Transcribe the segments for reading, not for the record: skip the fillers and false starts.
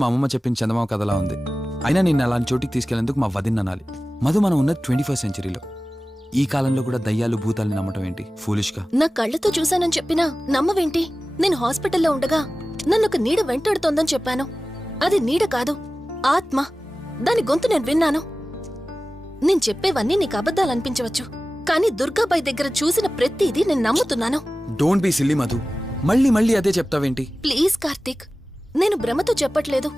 మా అమ్మమ్మ చెప్పిన చందమామ కథలా ఉంది. అయినా నిన్ను అలాంటి చోటికి తీసుకెళ్లేందుకు మా వదిన అనాలి. మధు, మనం ఉన్నది 21st సెంచరీలో. ఈ కాలంలో కూడా దయ్యాలు భూతాల్ని నమ్మటం ఏంటి ఫూలిష్గా? నా కళ్ళతో చూశానని చెప్పినా నమ్మవేంటి? నేను హాస్పిటల్లో ఉండగా నన్ను ఒక నీడ వెంటాడుతోందని చెప్పాను. అది నీడ కాదు, ఆత్మ. దాని గొంతు నేను విన్నాను. నేను చెప్పేవన్నీ నీకు అబద్ధాలనిపించవచ్చు, కానీ దుర్గాబాయ్ దగ్గర చూసిన ప్రతిదీ నేను నమ్ముతున్నాను. డోంట్ బీ సిల్లీ మధు, మళ్ళీ మళ్ళీ అదే చెప్తావేంటి? ప్లీజ్ కార్తీక్, నేను భ్రమతో చెప్పట్లేదు.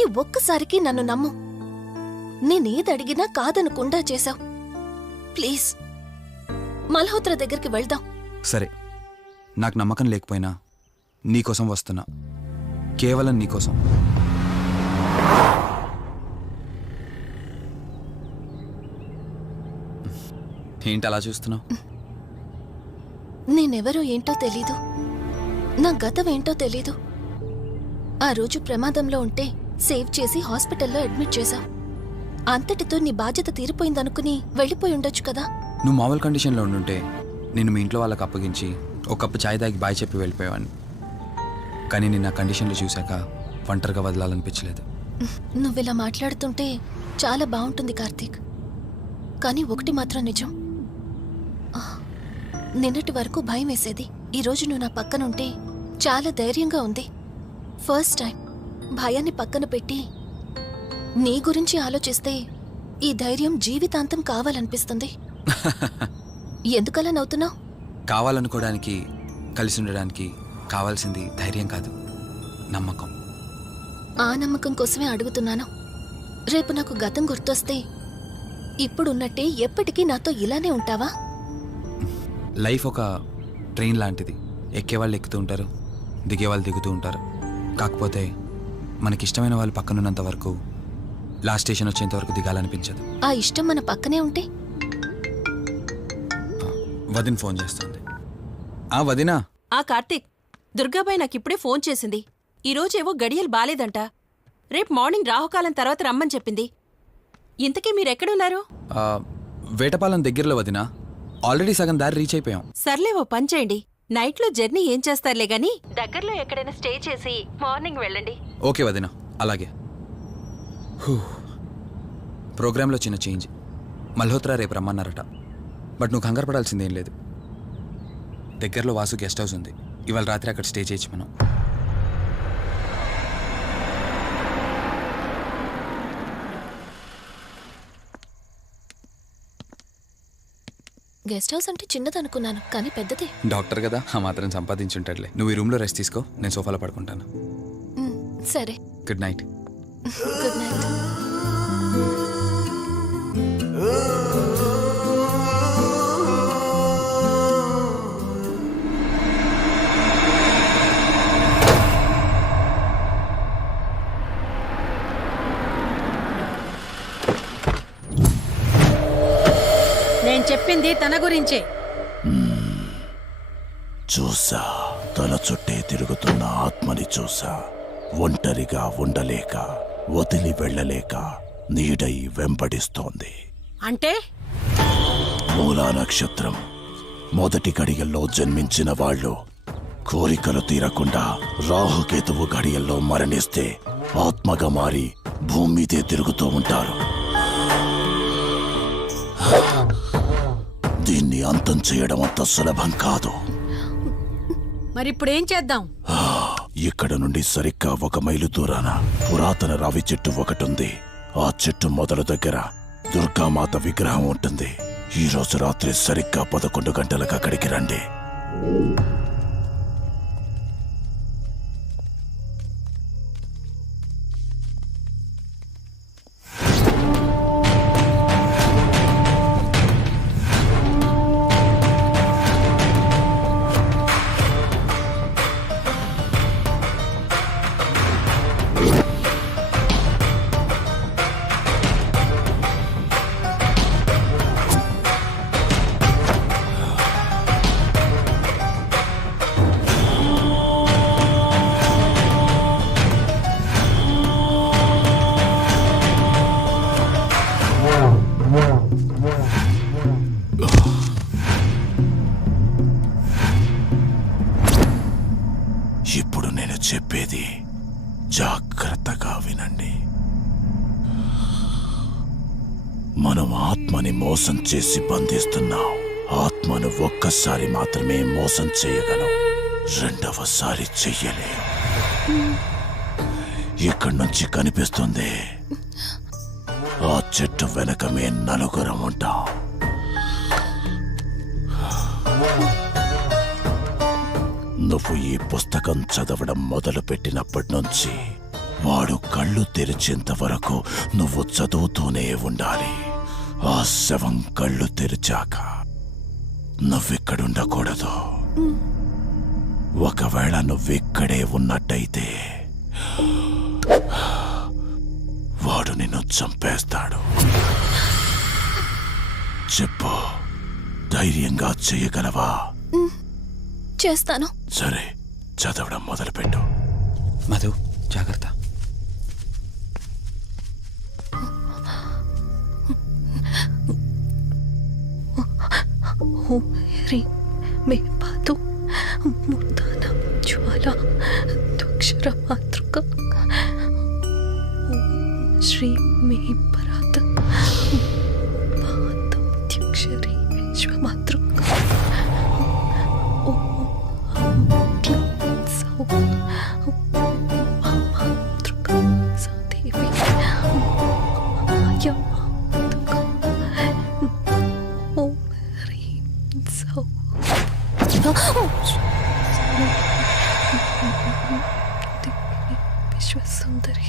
ఈ ఒక్కసారికి నన్ను నమ్ము. నేనేదడిగినా కాదనకుండా చేశావు. ప్లీజ్, మల్హోత్రా దగ్గరికి వెళ్దాం. సరే, నాకు నమ్మకం లేకపోయినా నీకోసం వస్తున్నా, కేవలం నీకోసం. ఏంటి అలా చూస్తున్నావు? నేనెవరో ఏంటో తెలీదు, నా గతం ఏంటో తెలీదు. ఆ రోజు ప్రమాదంలో ఉంటే సేవ్ చేసి హాస్పిటల్లో అడ్మిట్ చేశావు. అంతటితో నీ బాధ్యత తీరిపోయిందనుకుని వెళ్ళిపోయి ఉండొచ్చు కదా. నువ్వు మామూలు కండిషన్లో ఉండుంటే నేను మీ ఇంట్లో వాళ్ళకి అప్పగించి ఒక కప్పు చాయ్ తాగి బాయ్ చెప్పి వెళ్ళిపోయేవాడిని. కానీ నేను నా కండిషన్లో చూశాక ఒంటరిగా వదలాలనిపించలేదు. నువ్విలా మాట్లాడుతుంటే చాలా బాగుంటుంది కార్తీక్, కానీ ఒకటి మాత్రం నిజం. నిన్నటి వరకు భయం వేసేది. ఈరోజు నువ్వు నా పక్కనుంటే చాలా ధైర్యంగా ఉంది. ఫస్ట్ టైం భయాన్ని పక్కన పెట్టి నీ గురించి ఆలోచిస్తే ఈ ధైర్యం జీవితాంతం కావాలనిపిస్తుంది. ఎందుకలా నవ్వుతున్నావు? కావాలనుకోవడానికి, కలిసి ఉండడానికి కావాల్సింది ధైర్యం కాదు, నమ్మకం. ఆ నమ్మకం కోసమే అడుగుతున్నాను. రేపు నాకు గతం గుర్తొస్తే ఇప్పుడున్నట్టే ఎప్పటికీ నాతో ఇలానే ఉంటావా? లైఫ్ ఒక ట్రైన్ లాంటిది. ఎక్కేవాళ్ళు ఎక్కుతూ ఉంటారు, దిగేవాళ్ళు దిగుతూ ఉంటారు. కాకపోతే మనకిష్టమైన వాళ్ళు పక్కనున్నంత వరకు, లాస్ట్ స్టేషన్ వచ్చేంత వరకు దిగాలనిపించదు. ఆ ఇష్టం మన పక్కనే ఉంటే? వదిన ఫోన్ చేస్తుంది. వదినా. కార్తీక్, దుర్గాబాయ్ నాకిప్పుడే ఫోన్ చేసింది. ఈరోజేవో గడియలు బాలేదంట. రేపు మార్నింగ్ రాహుకాలం తర్వాత రమ్మని చెప్పింది. ఇంతకీ మీరెక్కడున్నారు? వేటపాలెం దగ్గరలో వదినా. ఆల్రెడీ సగం దారి రీచ్ అయిపోయాం. సర్లే, ఓ పని చేయండి. నైట్లో జర్నీ ఏం చేస్తారులే గాని దగ్గరలో ఎక్కడైనా స్టే చేసి మార్నింగ్ వెళ్ళండి. ఓకే వదినా, అలాగే. ప్రోగ్రాంలో చిన్న చేంజ్. మల్హోత్రా రేపు రమ్మన్నారట. బట్ నువ్వు కంగారు పడాల్సిందేం లేదు. దగ్గరలో వాసు గెస్ట్ హౌస్ ఉంది. ఇవాళ రాత్రి అక్కడ స్టే చేయొచ్చు మనం. గెస్ట్ హౌస్ అంటే చిన్నదనుకున్నాను, కానీ పెద్దదే. డాక్టర్ కదా, ఆ మాత్రం సంపాదించుంటాడులే. నువ్వు ఈ రూమ్లో రెస్ట్ తీసుకో, నేను సోఫాలో పడుకుంటాను. సరే, గుడ్ నైట్. Good night. నేను చెప్పింది తన గురించే. చూసా, తల చుట్టే తిరుగుతున్న ఆత్మని చూసా. ఒంటరిగా ఉండలేక, వదిలి వెళ్ళలేక నీడై వెంబడిస్తోంది. అంటే మూలా నక్షత్రం మొదటి గడియల్లో జన్మించిన వాళ్ళు కోరికలు తీరకుండా రాహుకేతువు గడియల్లో మరణిస్తే ఆత్మగా మారి భూమి మీదే తిరుగుతూ ఉంటారు. దీన్ని అంతం చేయడం అంత సులభం కాదు. మరిప్పుడేం చేద్దాం? ఇక్కడ నుండి సరిగ్గా 1 మైలు దూరాన పురాతన రావి చెట్టు ఒకటుంది. ఆ చెట్టు మొదల దగ్గర దుర్గామాత విగ్రహం ఉంటుంది. ఈ రోజు రాత్రి సరిగ్గా 11 గంటలకు అక్కడికి రండి. జాగ్రత్తగా వినండి. మనం ఆత్మని మోసం చేసి బంధిస్తున్నాం. ఆత్మను ఒక్కసారి మాత్రమే మోసం చేయగలం, రెండవసారి చెయ్యలేం. ఇక్కడి నుంచి కనిపిస్తుంది, ఆ చెట్టు వెనకమే నలుగురం ఉంటాం. నువ్వు ఈ పుస్తకం చదవడం మొదలుపెట్టినప్పటి నుంచి వాడు కళ్ళు తెరిచేంత వరకు నువ్వు చదువుతూనే ఉండాలి. ఆ శవం కళ్ళు తెరిచాక నువ్విక్కడుండకూడదు. ఒకవేళ నువ్విక్కడే ఉన్నట్టయితే వాడు నిన్ను చంపేస్తాడు. చెప్పు, ధైర్యంగా చేయగలవా? చేస్తాను. సరే, చదవడం మొదలుపెట్టు. మధు, జాగ్రత్త. रे मे पादो मूर्धाना ज्वाला द्वक्षर मातृक श्री मे परात पादक्षरी विश्वमातृक मातृक सदेवी विश्व सुंदरी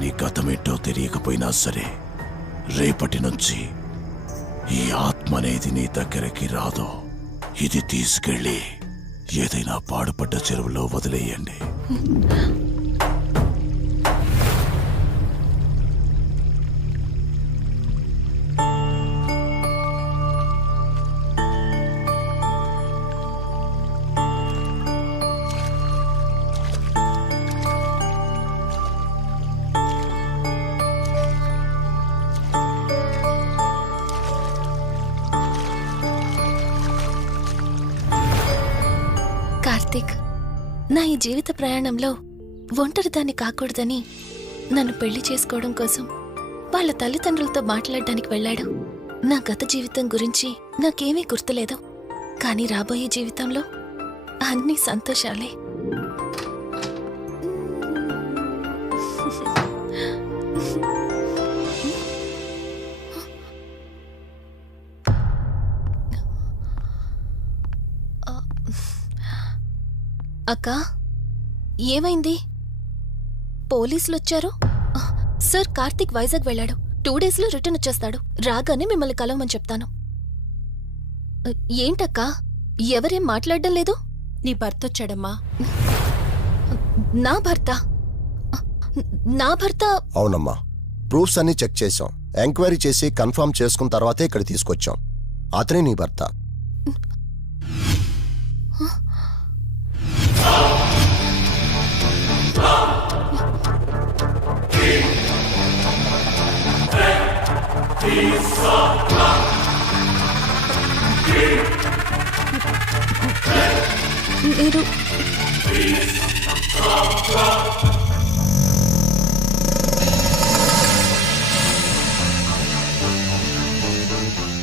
నీ గతమేంటో తెలియకపోయినా సరే, రేపటి నుంచి ఈ ఆత్మ అనేది నీ దగ్గరికి రాదు. ఇది తీసుకెళ్ళి ఏదైనా పాడుపడ్డ చెరువులో వదిలేయండి. కార్తీక్, నా ఈ జీవిత ప్రయాణంలో ఒంటరిదాన్ని కాకూడదని నన్ను పెళ్లి చేసుకోవడం కోసం వాళ్ళ తల్లిదండ్రులతో మాట్లాడడానికి వెళ్ళాడు. నా గత జీవితం గురించి నాకేమీ గుర్తులేదు, కానీ రాబోయే జీవితంలో అన్ని సంతోషాలే. అక్కా, ఏమైంది? పోలీసులొచ్చారు. సార్, కార్తీక్ వైజాగ్ వెళ్ళాడు. 2 డేస్లో రిటర్న్ వచ్చేస్తాడు. రాగానే మిమ్మల్ని కలవమని చెప్తాను. ఏంటక్కా, ఎవరేం మాట్లాడడం లేదు? నీ భర్తొచ్చాడమ్మా. నా భర్త? నా భర్త అవునమ్మా, ప్రూఫ్స్ అన్ని చెక్ చేశాం. ఎంక్వైరీ చేసి కన్ఫర్మ్ చేసుకున్న తర్వాతే ఇక్కడ తీసుకొచ్చాం. అతనే నీ భర్త. మీరు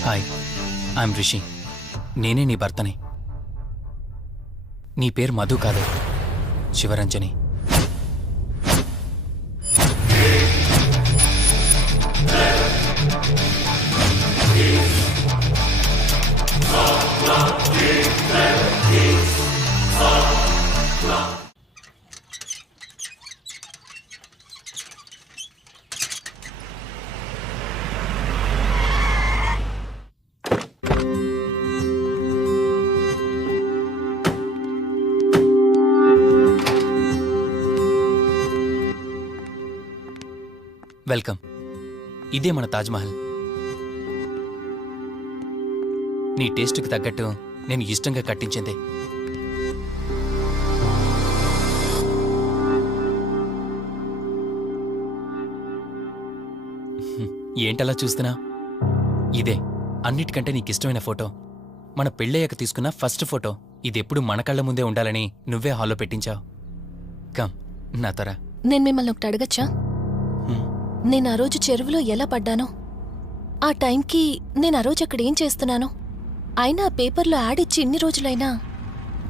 హాయ్, ఐఎమ్ రిషి. నేనే నీ భర్తని. నీ పేరు మధు కాదు, శివరంజని. వెల్కమ్. ఇదే మన తాజ్మహల్. నీ టేస్ట్కి తగ్గట్టు నేను ఇష్టంగా కట్టించింది. ఏంటలా చూస్తున్నా? ఇదే అన్నిటికంటే నీకిష్టమైన ఫోటో. మన పెళ్ళయ్యాక తీసుకున్న ఫస్ట్ ఫోటో. ఇదెప్పుడు మన కళ్ళ ముందే ఉండాలని నువ్వే హాల్లో పెట్టించావు. కమ్ నా తర. నేను మిమ్మల్ని ఒకటి అడగచ్చా? నేను ఆ రోజు చెరువులో ఎలా పడ్డానో, ఆ టైంకి నేను ఆ రోజు అక్కడ ఏం చేస్తున్నానో, అయినా ఆ పేపర్లో యాడ్ ఇచ్చి ఇన్ని రోజులైనా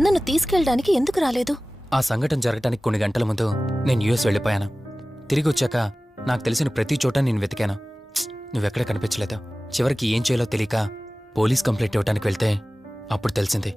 నన్ను తీసుకెళ్ళడానికి ఎందుకు రాలేదు? ఆ సంఘటన జరగటానికి కొన్ని గంటల ముందు నేను యుఎస్ వెళ్ళిపోయాను. తిరిగి వచ్చాక నాకు తెలిసిన ప్రతి చోట నేను వెతికాను. నువ్వెక్కడ కనిపించలేదు. చివరికి ఏం చేయాలో తెలియక పోలీస్ కంప్లైంట్ ఇవ్వడానికి వెళ్తే అప్పుడు తెలిసింది